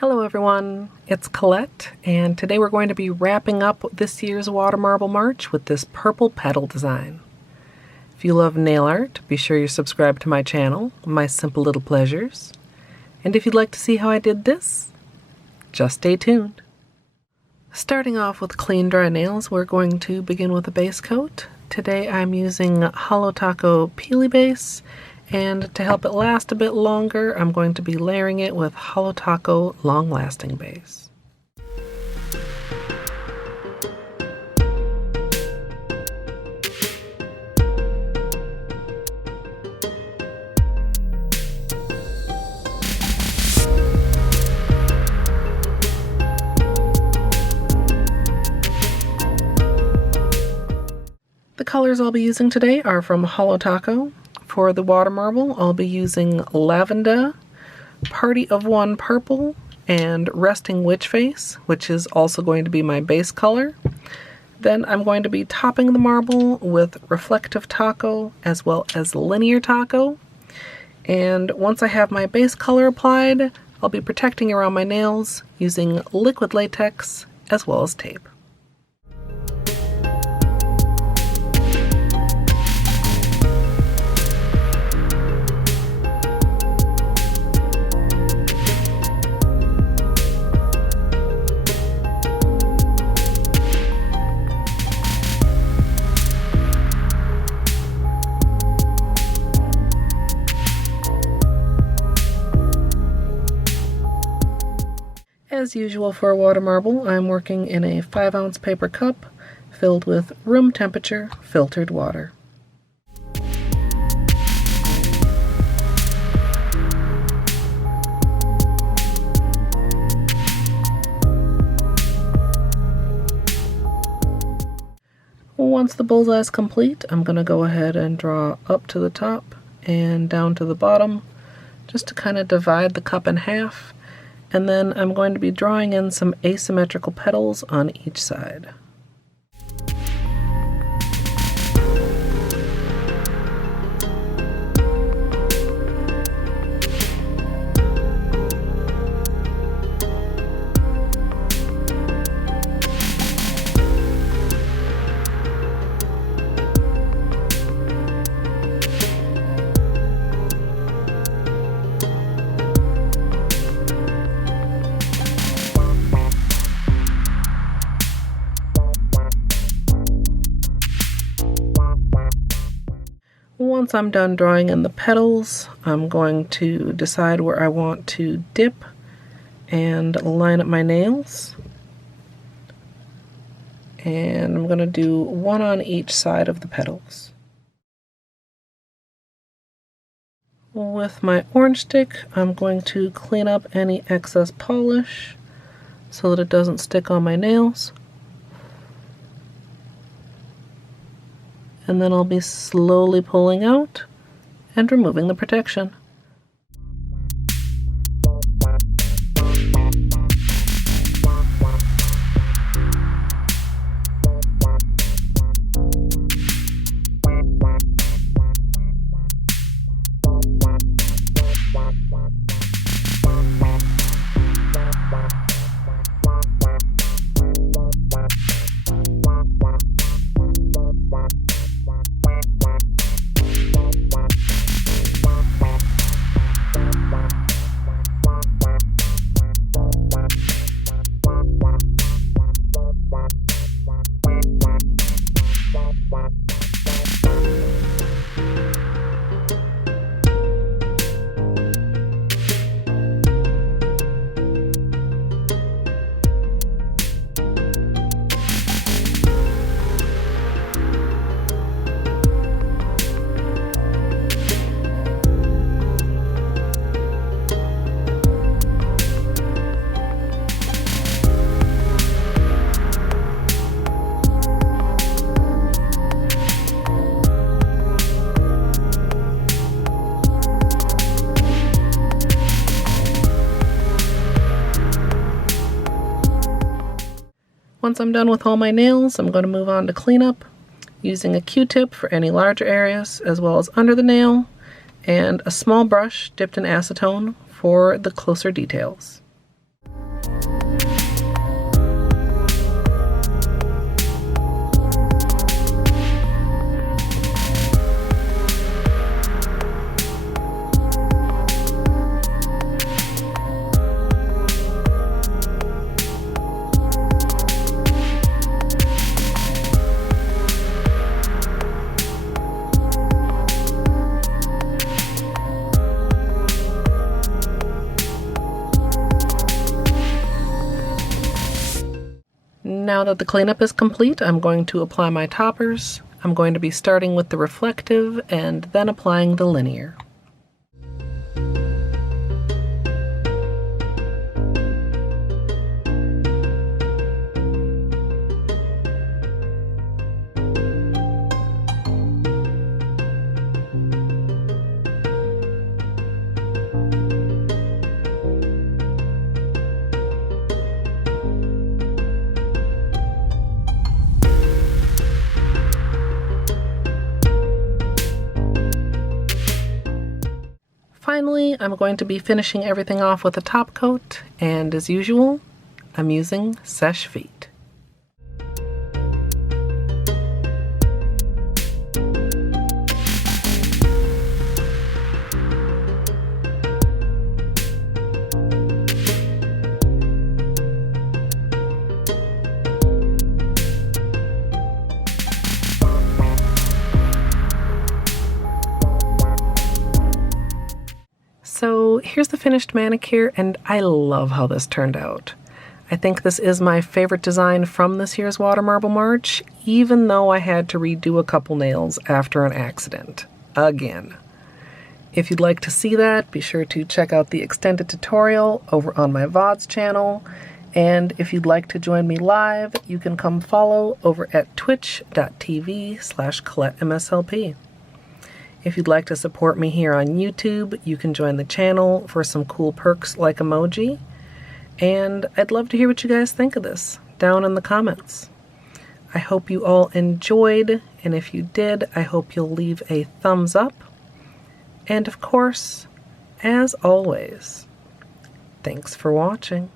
Hello everyone, it's Colette, and today we're going to be wrapping up this year's Water Marble March with this Purple Petal design. If you love nail art, be sure you're subscribed to my channel, My Simple Little Pleasures. And if you'd like to see how I did this, just stay tuned. Starting off with clean dry nails, we're going to begin with a base coat. Today I'm using Holo Taco Peely Base, and to help it last a bit longer, I'm going to be layering it with Holo Taco Long Lasting Base. The colors I'll be using today are from Holo Taco. For the water marble, I'll be using Laven-Duh, Party of One Purple, and Resting Witch Face, which is also going to be my base color. Then I'm going to be topping the marble with Reflective Taco as well as Linear Taco. And once I have my base color applied, I'll be protecting around my nails using liquid latex as well as tape. As usual for a water marble, I'm working in a 5-ounce paper cup filled with room temperature filtered water. Once the bullseye is complete, I'm going to go ahead and draw up to the top and down to the bottom just to kind of divide the cup in half. And then I'm going to be drawing in some asymmetrical petals on each side. Once I'm done drawing in the petals, I'm going to decide where I want to dip and line up my nails. And I'm going to do one on each side of the petals. With my orange stick, I'm going to clean up any excess polish so that it doesn't stick on my nails. And then I'll be slowly pulling out and removing the protection. Once I'm done with all my nails, I'm going to move on to cleanup using a Q-tip for any larger areas as well as under the nail, and a small brush dipped in acetone for the closer details. Now that the cleanup is complete, I'm going to apply my toppers. I'm going to be starting with the reflective and then applying the linear. Finally, I'm going to be finishing everything off with a top coat, and as usual, I'm using Seche Vite. So here's the finished manicure, and I love how this turned out. I think this is my favorite design from this year's Water Marble March, even though I had to redo a couple nails after an accident. Again. If you'd like to see that, be sure to check out the extended tutorial over on my VODs channel. And if you'd like to join me live, you can come follow over at twitch.tv/ColetteMSLP. If you'd like to support me here on YouTube, you can join the channel for some cool perks like emoji. And I'd love to hear what you guys think of this down in the comments. I hope you all enjoyed, and if you did, I hope you'll leave a thumbs up. And of course, as always, thanks for watching.